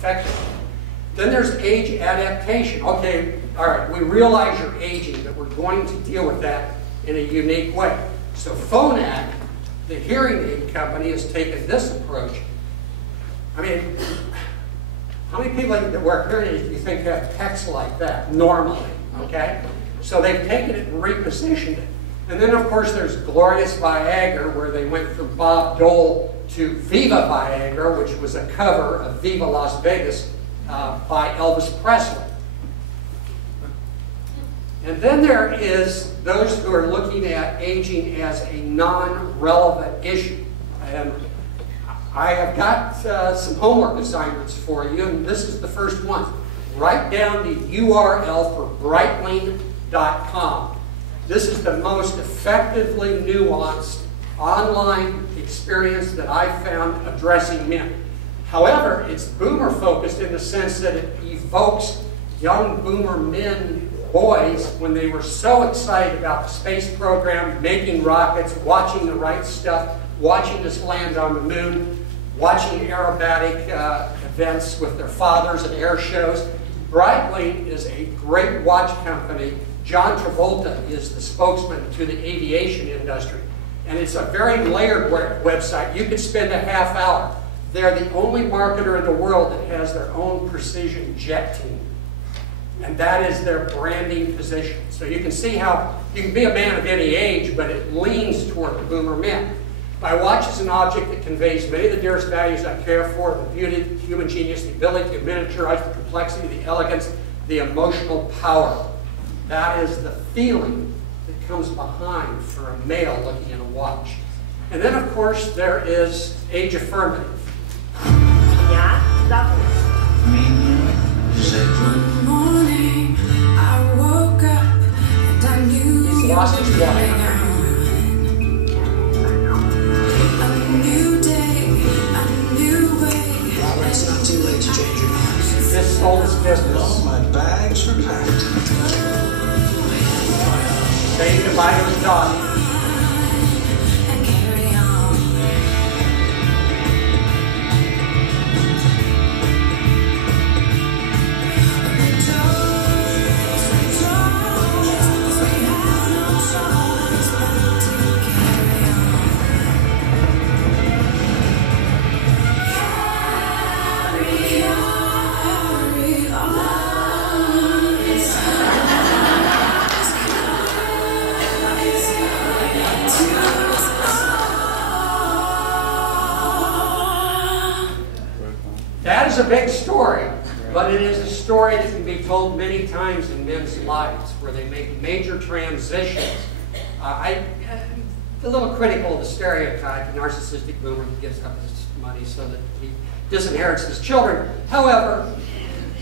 effectively. Then there's age adaptation. Okay, all right, we realize you're aging, but we're going to deal with that in a unique way. So Phonak, the hearing aid company, has taken this approach. I mean, how many people that wear hearing aids do you think have text like that normally? Okay? So they've taken it and repositioned it. And then, of course, there's Glorious Viagra, where they went from Bob Dole to Viva Viagra, which was a cover of Viva Las Vegas by Elvis Presley. And then there is those who are looking at aging as a non-relevant issue. And I have got some homework assignments for you, and this is the first one. Write down the URL for Breitling.com. This is the most effectively nuanced online experience that I've found addressing men. However, it's boomer focused in the sense that it evokes young boomer men, boys, when they were so excited about the space program, making rockets, watching the right stuff, watching us land on the moon, watching aerobatic events with their fathers at air shows. Breitling is a great watch company. John Travolta is the spokesman to the aviation industry. And it's a very layered website. You could spend a half hour. They're the only marketer in the world that has their own precision jet team. And that is their branding position. So you can see how you can be a man of any age, but it leans toward the boomer men. My watch is an object that conveys many of the dearest values I care for: the beauty, the human genius, the ability to miniaturize, the complexity, the elegance, the emotional power. That is the feeling that comes behind for a male looking at a watch. And then, of course, there is age affirmative. Yeah, One morning, I woke up and I knew He's lost his wife. a new day, a new way. Robert, it's not too late to change your mind. This sold his business. My bags are packed. Saying goodbye to his daughter. And carry on. That is a big story, but it is a story that can be told many times in men's lives where they make major transitions. I'm a little critical of the stereotype, the narcissistic boomer who gives up his money so that he disinherits his children. However,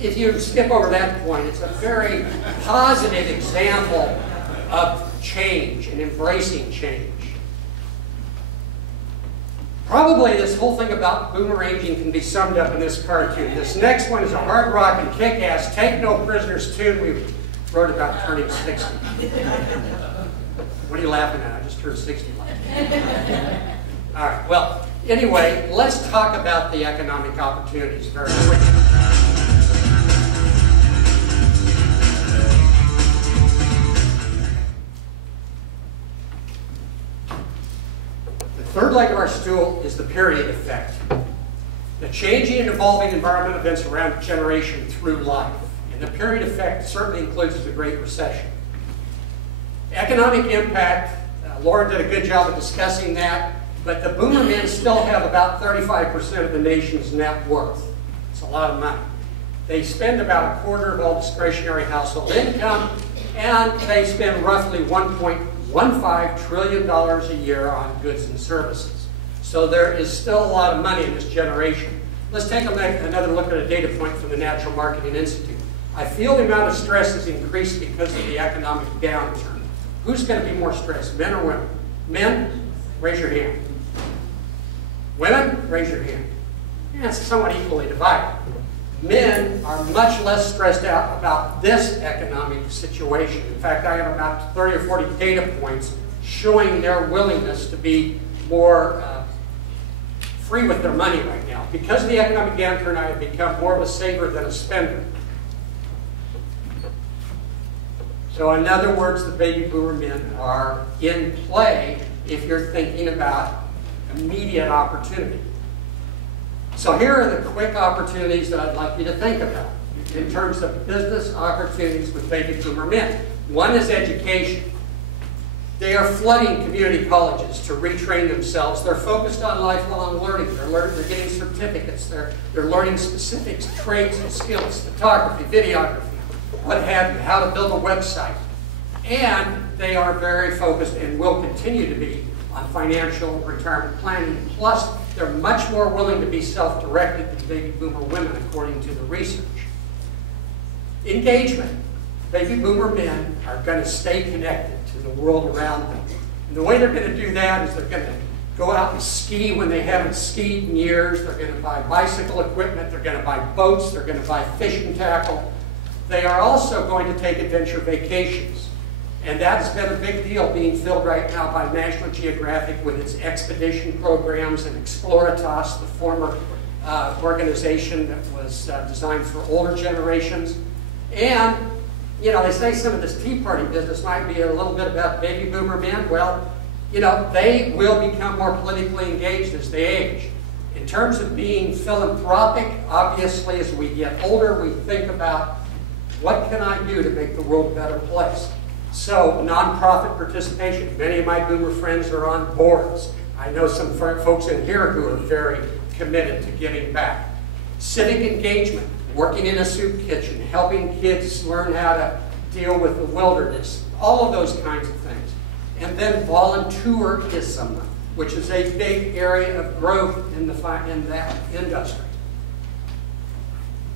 if you skip over that point, it's a very positive example of change and embracing change. Probably this whole thing about boomer aging can be summed up in this cartoon. This next one is a hard rock and kick-ass, take no prisoners tune we wrote about turning 60. What are you laughing at? I just turned 60 last year. All right, well, anyway, let's talk about the economic opportunities very quickly. The third leg of our stool is the period effect. The changing and evolving environmental events around generation through life. And the period effect certainly includes the Great Recession. Economic impact, Lauren did a good job of discussing that, but the boomer men still have about 35% of the nation's net worth. It's a lot of money. They spend about a quarter of all discretionary household income, and they spend roughly $1.15 trillion a year on goods and services. So there is still a lot of money in this generation. Let's take another look at a data point from the Natural Marketing Institute. I feel the amount of stress has increased because of the economic downturn. Who's going to be more stressed, men or women? Men, raise your hand. Women, raise your hand. Yeah, it's somewhat equally divided. Men are much less stressed out about this economic situation. In fact, I have about 30 or 40 data points showing their willingness to be more free with their money right now. Because of the economic downturn, I have become more of a saver than a spender. So in other words, the baby boomer men are in play if you're thinking about immediate opportunity. So here are the quick opportunities that I'd like you to think about in terms of business opportunities with baby boomer men. One is education. They are flooding community colleges to retrain themselves. They're focused on lifelong learning. They're getting certificates. They're learning specific trades and skills, photography, videography, what have you, how to build a website. And they are very focused and will continue to be on financial retirement planning. Plus, they're much more willing to be self-directed than baby boomer women, according to the research. Engagement. Baby boomer men are going to stay connected to the world around them. And the way they're going to do that is they're going to go out and ski when they haven't skied in years. They're going to buy bicycle equipment. They're going to buy boats. They're going to buy fishing tackle. They are also going to take adventure vacations. And that's been a big deal being filled right now by National Geographic with its expedition programs and Exploritas, the former organization that was designed for older generations. And, you know, they say some of this Tea Party business might be a little bit about baby boomer men. Well, you know, they will become more politically engaged as they age. In terms of being philanthropic, obviously, as we get older, we think about what can I do to make the world a better place? So, nonprofit participation. Many of my boomer friends are on boards. I know some folks in here who are very committed to giving back. Civic engagement, working in a soup kitchen, helping kids learn how to deal with the wilderness, all of those kinds of things. And then volunteerism, which is a big area of growth in that industry.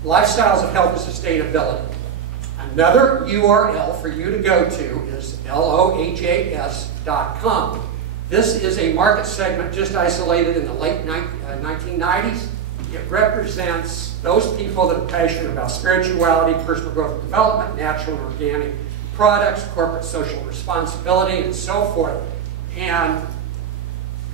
Lifestyles of health and sustainability. Another URL for you to go to is lohas.com. This is a market segment just isolated in the late 1990s. It represents those people that are passionate about spirituality, personal growth and development, natural and organic products, corporate social responsibility, and so forth. And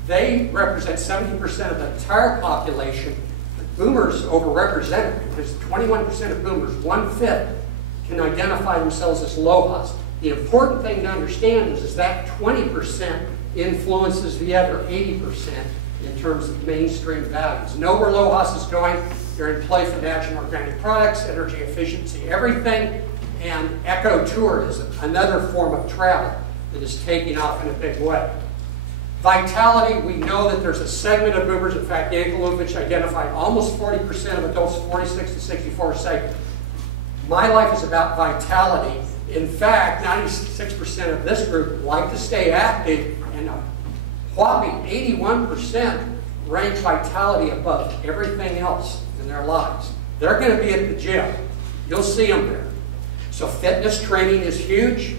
they represent 70% of the entire population. The boomers overrepresented because 21% of boomers, 1/5, can identify themselves as LOHAS. The important thing to understand is that 20% influences the other 80% in terms of mainstream values. Know where LOHAS is going. They're in play for natural organic products, energy efficiency, everything, and ecotourism, another form of travel that is taking off in a big way. Vitality, we know that there's a segment of boomers, in fact, Yankelovich identified almost 40% of adults 46 to 64 say, my life is about vitality. In fact, 96% of this group like to stay active, and a whopping 81% rank vitality above everything else in their lives. They're going to be at the gym. You'll see them there. So fitness training is huge.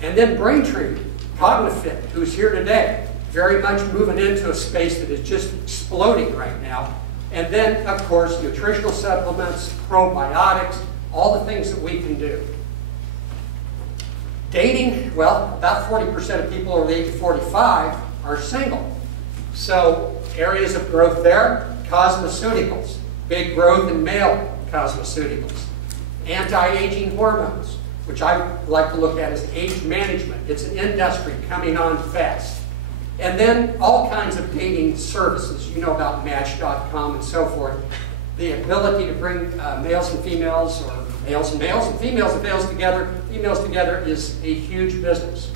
And then brain training. CogniFit, who's here today, very much moving into a space that is just exploding right now. And then, of course, nutritional supplements, probiotics, all the things that we can do. Dating, well, about 40% of people over the age of 45 are single. So, areas of growth there, cosmeceuticals, big growth in male cosmeceuticals. Anti-aging hormones, which I like to look at as age management. It's an industry coming on fast. And then all kinds of dating services. You know about Match.com and so forth. The ability to bring males and females, or males and males, and females together is a huge business.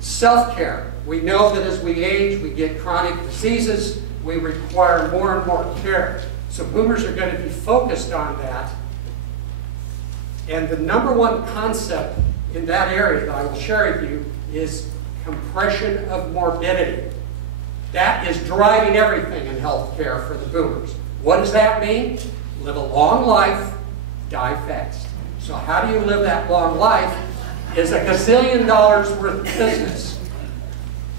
Self-care. We know that as we age, we get chronic diseases. We require more and more care. So boomers are going to be focused on that. And the number one concept in that area that I will share with you is compression of morbidity. That is driving everything in healthcare for the boomers. What does that mean? Live a long life, die fast. So how do you live that long life is $1 gazillion worth of business.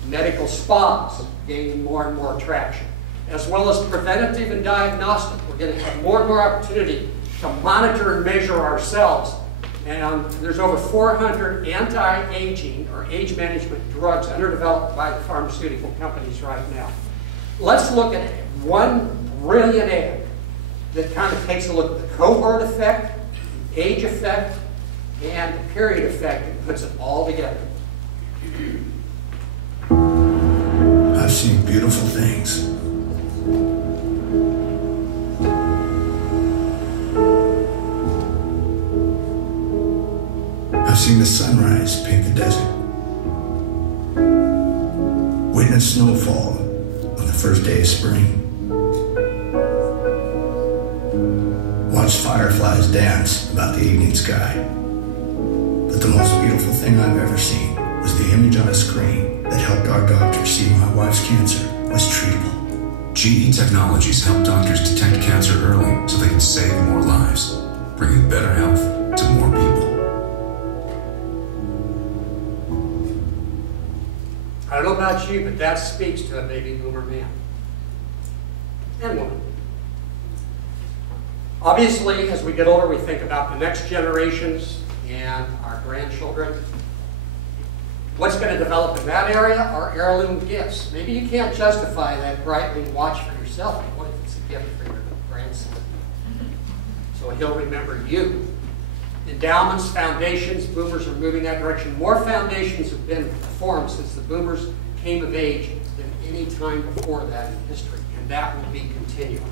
Medical spas gaining more and more traction, as well as preventative and diagnostic. We're going to have more and more opportunity to monitor and measure ourselves. And there's over 400 anti-aging or age management drugs under development by the pharmaceutical companies right now. let's look at one brilliant ad that kind of takes a look at the cohort effect, the age effect, and the period effect, and puts it all together. I've seen beautiful things. I've seen the sunrise paint the desert. Witnessed snowfall on the first day of spring. Watched fireflies dance about the evening sky. But the most beautiful thing I've ever seen was the image on a screen that helped our doctors see my wife's cancer was treatable. GE Technologies help doctors detect cancer early so they can save more lives, bringing better health to more people. I don't know about you, but that speaks to a baby boomer man and woman. Obviously, as we get older, we think about the next generations and our grandchildren. What's going to develop in that area are heirloom gifts. Maybe you can't justify that Breitling watch for yourself, but what if it's a gift for your grandson? So he'll remember you. Endowments, foundations, boomers are moving that direction. More foundations have been formed since the boomers came of age than any time before that in history, and that will be continuing.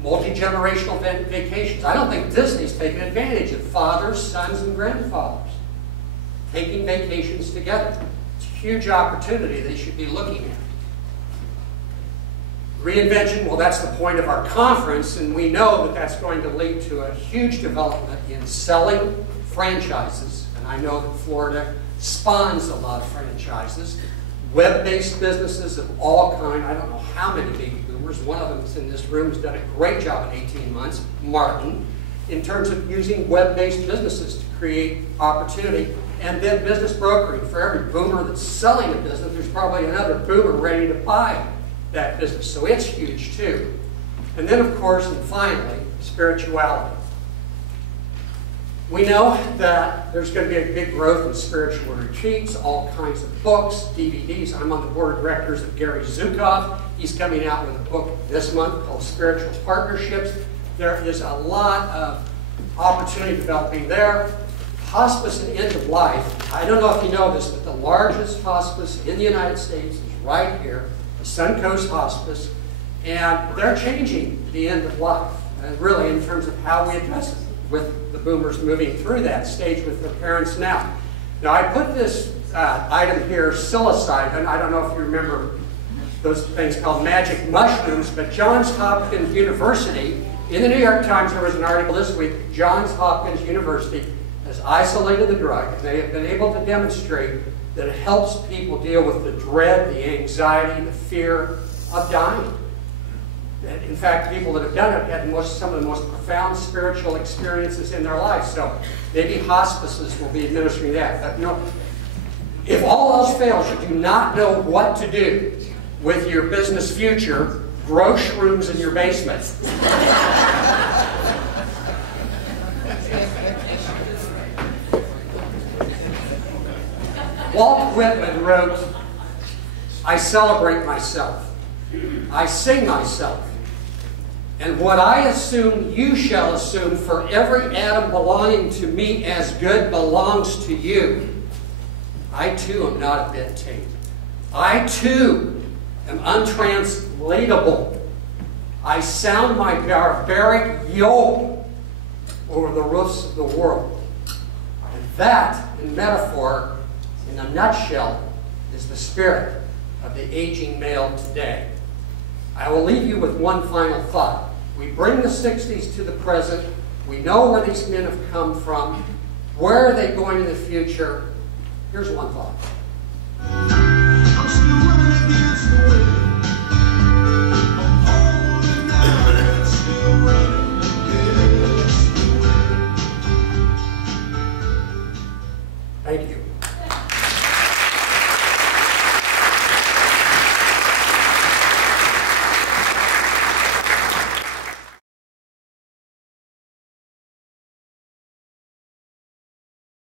Multi-generational vacations. I don't think Disney's taken advantage of fathers, sons, and grandfathers taking vacations together. It's a huge opportunity they should be looking at. Reinvention, well, that's the point of our conference, and we know that that's going to lead to a huge development in selling franchises, and I know that Florida spawns a lot of franchises, web-based businesses of all kind. I don't know how many baby boomers. One of them is in this room, has done a great job in 18 months, Martin, in terms of using web-based businesses to create opportunity. And then business brokering. For every boomer that's selling a business, there's probably another boomer ready to buy that business. So it's huge too. And then, of course, and finally, spirituality. We know that there's going to be a big growth in spiritual retreats, all kinds of books, DVDs. I'm on the board of directors of Gary Zukav. He's coming out with a book this month called Spiritual Partnerships. There is a lot of opportunity developing there. Hospice and end of life. I don't know if you know this, but the largest hospice in the United States is right here, the Suncoast Hospice, and they're changing the end of life, really in terms of how we address it, with the boomers moving through that stage with their parents now. Now, I put this item here, psilocybin. I don't know if you remember those things called magic mushrooms, but Johns Hopkins University, in the New York Times, there was an article this week, Johns Hopkins University has isolated the drug. They have been able to demonstrate that it helps people deal with the dread, the anxiety, the fear of dying. In fact, people that have done it had some of the most profound spiritual experiences in their life. So maybe hospices will be administering that. But, you know, if all else fails, you do not know what to do with your business future, grow shrooms in your basement. Walt Whitman wrote, I celebrate myself, I sing myself, and what I assume you shall assume, for every atom belonging to me as good belongs to you. I too am not a bit tame. I too am untranslatable. I sound my barbaric yoke over the roofs of the world. And that, in metaphor, in a nutshell, is the spirit of the aging male today. I will leave you with one final thought. We bring the 60s to the present. We know where these men have come from. Where are they going in the future? Here's one thought.